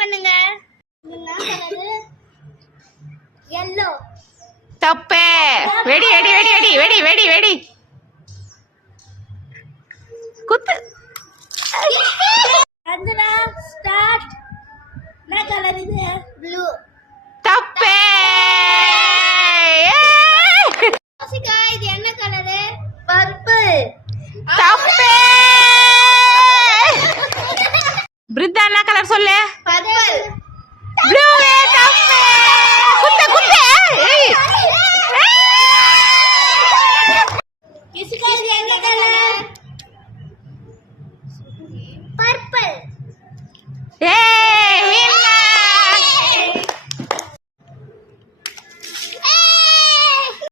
பண்ணுங்க. என்ன colour? yellow. தப்பு. வெடி வெடி வெடி வெடி வெடி வெடி வெடி. குத்து. அஞ்சனா ஸ்டார்ட். என்ன கலர் இது? ப்ளூ. தப்பு.